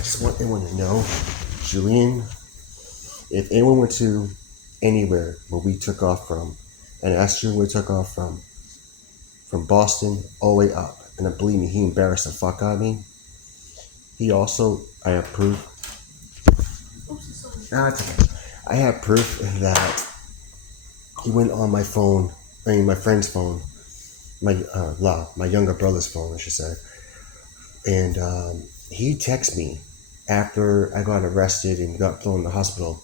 just want anyone to know, Julian, if anyone went to anywhere where we took off from, and asked Julian where we took off from Boston all the way up, and then believe me, he embarrassed the fuck out of me. He also, I have proof. It's okay. I have proof that he went on my phone, my friend's phone, my younger brother's phone, I should say. And he texted me after I got arrested and got thrown in the hospital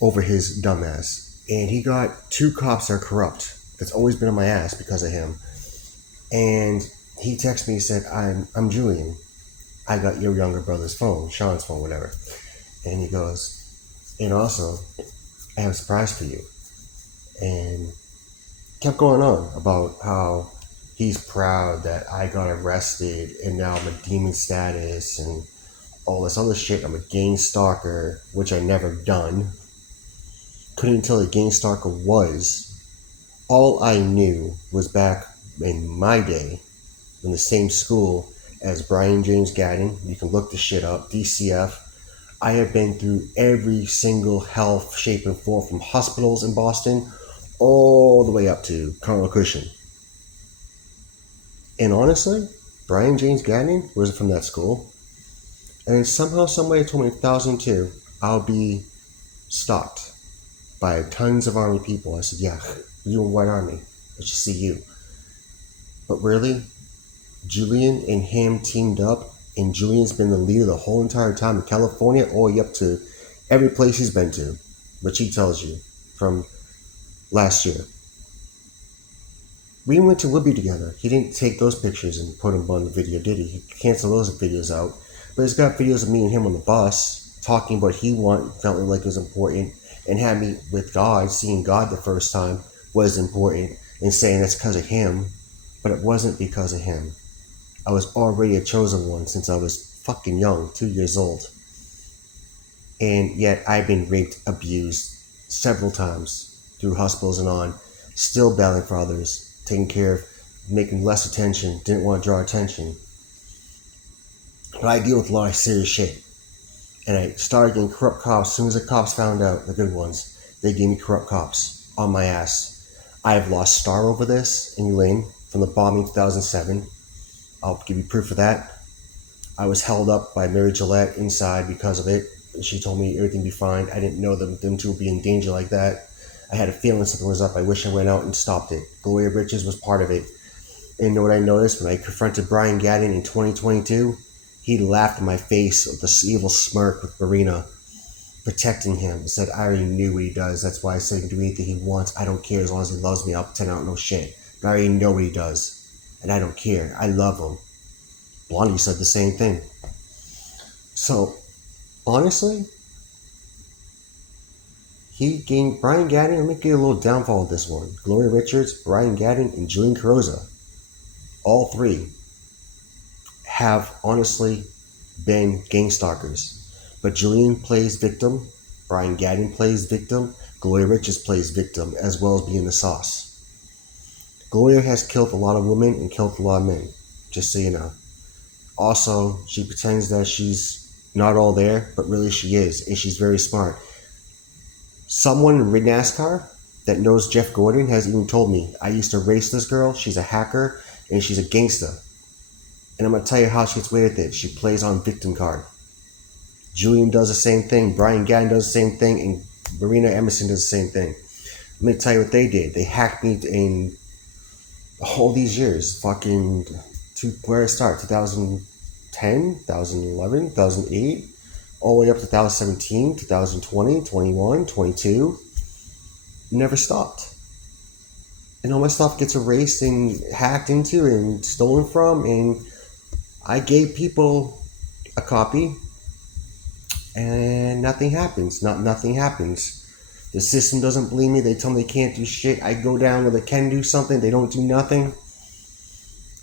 over his dumbass. And he got 2 cops that are corrupt. That's always been on my ass because of him. And he texted me and said, I'm Julian. I got your younger brother's phone, Sean's phone, whatever. And he goes, and also, I have a surprise for you. And kept going on about how he's proud that I got arrested and now I'm a demon status and all this other shit. I'm a gang stalker, which I never done. Couldn't tell what a gang stalker was. All I knew was back in my day, in the same school as Brian James Gadden. You can look the shit up, DCF. I have been through every single health, shape, and form from hospitals in Boston all the way up to Carl Cushion. And honestly, Brian James Gadden wasn't from that school. And somehow, somebody told me in 2002, I'll be stalked by tons of army people. I said, yeah, you in White Army. Let's just see you. But really, Julian and him teamed up, and Julian's been the leader the whole entire time in California, all the way up to every place he's been to, which he tells you from last year. We went to Libby together. He didn't take those pictures and put them on the video, did he? He canceled those videos out. But he's got videos of me and him on the bus talking what he felt like was important, and had me with God, seeing God the first time was important, and saying that's because of him. But it wasn't because of him. I was already a chosen one since I was fucking young, 2 years old. And yet I've been raped, abused several times through hospitals and on, still battling for others, taking care of, making less attention, didn't want to draw attention. But I deal with a lot of serious shit. And I started getting corrupt cops. As soon as the cops found out, the good ones, they gave me corrupt cops on my ass. I have lost Star over this in Elaine from the bombing in 2007. I'll give you proof of that. I was held up by Mary Gillette inside because of it. She told me everything would be fine. I didn't know them two would be in danger like that. I had a feeling something was up. I wish I went out and stopped it. Gloria Richards was part of it. And you know what I noticed when I confronted Brian Gadden in 2022? He laughed in my face with this evil smirk with Marina protecting him. He said, I already knew what he does. That's why I said he can do anything he wants. I don't care as long as he loves me. I'll pretend I don't know shit. But I already know what he does. And I don't care. I love him. Blondie said the same thing. So, honestly, Brian Gadden, let me get a little downfall of this one. Gloria Richards, Brian Gadden, and Julian Corrozza, all 3 have honestly been gang stalkers. But Julian plays victim, Brian Gadden plays victim, Gloria Richards plays victim, as well as being the sauce. Gloria has killed a lot of women and killed a lot of men, just so you know. Also, she pretends that she's not all there, but really she is, and she's very smart. Someone in NASCAR that knows Jeff Gordon has even told me, I used to race this girl, she's a hacker, and she's a gangster. And I'm going to tell you how she gets away with it. She plays on victim card. Julian does the same thing, Brian Gadden does the same thing, and Marina Emerson does the same thing. Let me tell you what they did. They hacked me in all these years, fucking, where did it start? 2010, 2011, 2008, all the way up to 2017, 2020, 21, 22. Never stopped. And all my stuff gets erased and hacked into and stolen from, and I gave people a copy, and nothing happens. Nothing happens. The system doesn't believe me. They tell me they can't do shit. I go down where they can do something. They don't do nothing.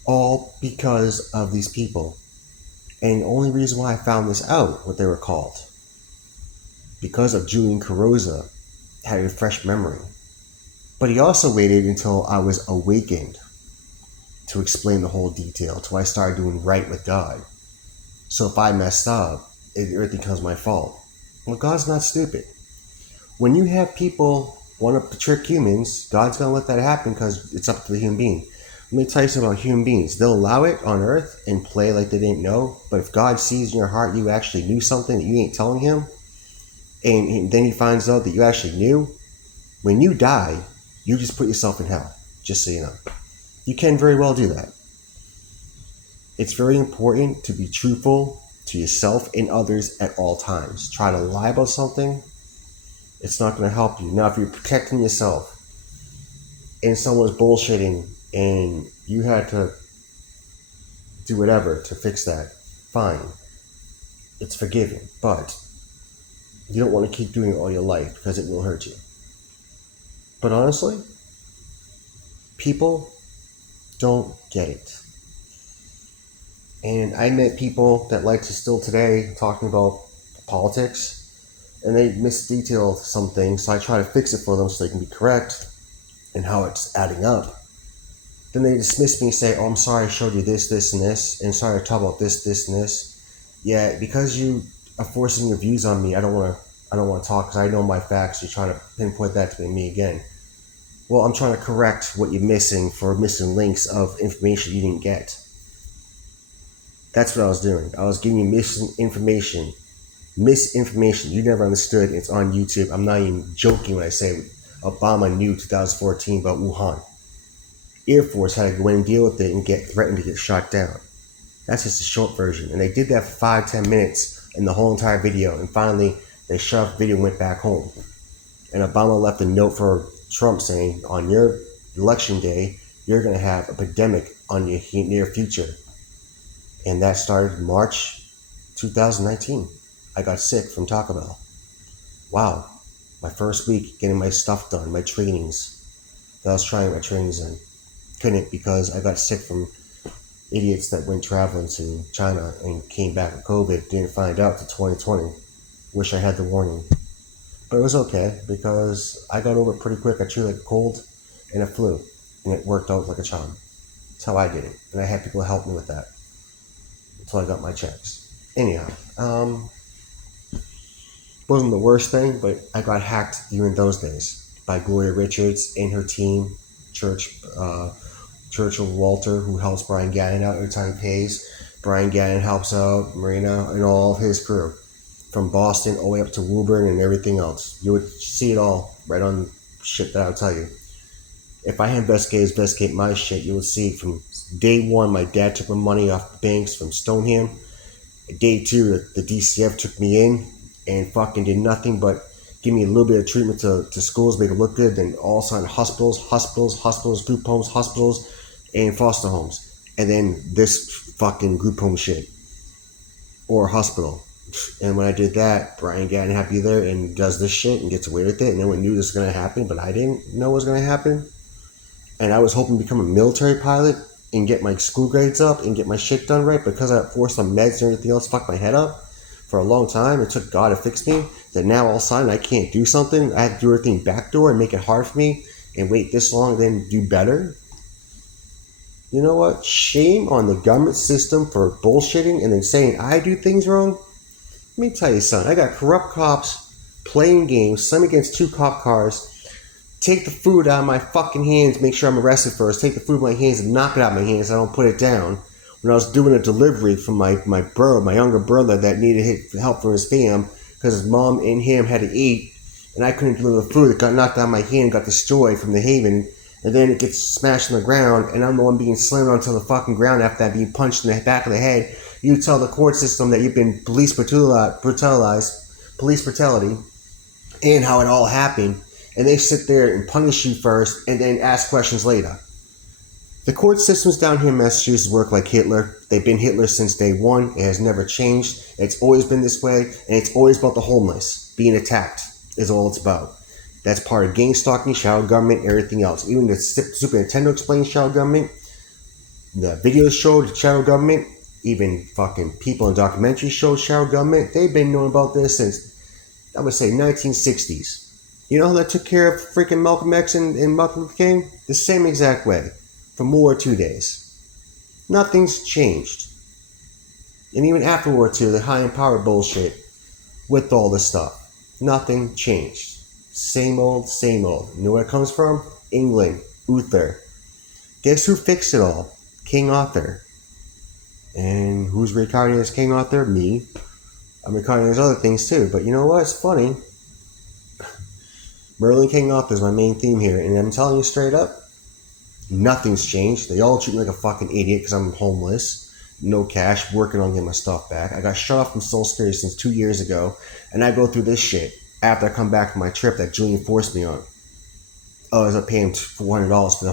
All because of these people. And the only reason why I found this out, what they were called, because of Julian Corrozza had a fresh memory. But he also waited until I was awakened to explain the whole detail, till I started doing right with God. So if I messed up, everything becomes my fault. Well, God's not stupid. When you have people want to trick humans, God's going to let that happen because it's up to the human being. Let me tell you something about human beings. They'll allow it on earth and play like they didn't know. But if God sees in your heart you actually knew something that you ain't telling him, and then he finds out that you actually knew, when you die, you just put yourself in hell. Just so you know. You can very well do that. It's very important to be truthful to yourself and others at all times. Try to lie about something, it's not going to help you. Now, if you're protecting yourself and someone's bullshitting and you had to do whatever to fix that, fine. It's forgiven. But you don't want to keep doing it all your life because it will hurt you. But honestly, people don't get it. And I met people that like to still today talking about politics, and they misdetail some things, so I try to fix it for them so they can be correct and how it's adding up. Then they dismiss me and say, oh, I'm sorry I showed you this, this, and this, and sorry I talk about this, this, and this. Yeah, because you are forcing your views on me, I don't want to talk because I know my facts. You're trying to pinpoint that to me again. Well, I'm trying to correct what you're missing for missing links of information you didn't get. That's what I was doing. I was giving you misinformation you never understood. It's on YouTube. I'm not even joking when I say Obama knew 2014 about Wuhan. Air Force had to go in and deal with it and get threatened to get shot down. That's just a short version. And they did that for 5-10 minutes in the whole entire video. And finally, they shut off the video and went back home. And Obama left a note for Trump saying, on your election day, you're going to have a pandemic on your near future. And that started March 2019. I got sick from Taco Bell. Wow. My first week getting my stuff done, my trainings. I was trying my trainings in. Couldn't because I got sick from idiots that went traveling to China and came back with COVID. Didn't find out till 2020. Wish I had the warning. But it was okay because I got over it pretty quick. I treated like a cold and a flu. And it worked out like a charm. That's how I did it. And I had people help me with that until I got my checks. Anyhow, wasn't the worst thing, but I got hacked during those days by Gloria Richards and her team, Churchill Walter, who helps Brian Gannon out every time he pays. Brian Gannon helps out Marina and all of his crew, from Boston all the way up to Woburn and everything else. You would see it all right on shit that I'll tell you. If I had investigate my shit, you would see from day one, my dad took my money off the banks from Stoneham. Day two, the DCF took me in and fucking did nothing but give me a little bit of treatment to schools, make it look good. Then all of a sudden hospitals, group homes, hospitals, and foster homes. And then this fucking group home shit. Or hospital. And when I did that, Brian Gannon had to be there and does this shit and gets away with it. And no one knew this was going to happen, but I didn't know it was going to happen. And I was hoping to become a military pilot and get my school grades up and get my shit done right, because I got forced on meds and everything else, fucked my head up for a long time. It took God to fix me. That now all of a sudden I can't do something. I have to do everything backdoor and make it hard for me and wait this long and then do better. You know what? Shame on the government system for bullshitting and then saying I do things wrong. Let me tell you something. I got corrupt cops playing games, some against 2 cop cars, take the food out of my fucking hands, make sure I'm arrested first, take the food out of my hands and knock it out of my hands so I don't put it down. When I was doing a delivery from my younger brother that needed help for his fam because his mom and him had to eat and I couldn't deliver the food. It got knocked out of my hand, got destroyed from the Haven, and then it gets smashed on the ground and I'm the one being slammed onto the fucking ground after that, being punched in the back of the head. You tell the court system that you've been police brutality, and how it all happened. And they sit there and punish you first and then ask questions later. The court systems down here in Massachusetts work like Hitler. They've been Hitler since day one. It has never changed. It's always been this way. And it's always about the homeless being attacked is all it's about. That's part of gang stalking, shadow government, everything else. Even the Super Nintendo explains shadow government. The videos showed shadow government. Even fucking people in documentaries showed shadow government. They've been knowing about this since, I would say, 1960s. You know how they took care of freaking Malcolm X and Martin Luther King? The same exact way. For more 2 days. Nothing's changed. And even after World War II, the high and power bullshit with all this stuff. Nothing changed. Same old, same old. You know where it comes from? England. Uther. Guess who fixed it all? King Arthur. And who's reincarnated as King Arthur? Me. I'm reincarnated as other things too. But you know what? It's funny. Merlin King Arthur is my main theme here. And I'm telling you straight up, nothing's changed. They all treat me like a fucking idiot because I'm homeless. No cash, working on getting my stuff back. I got shut off from Soul Spirit since 2 years ago, and I go through this shit after I come back from my trip that Julian forced me on. Oh, I was paying $400 for the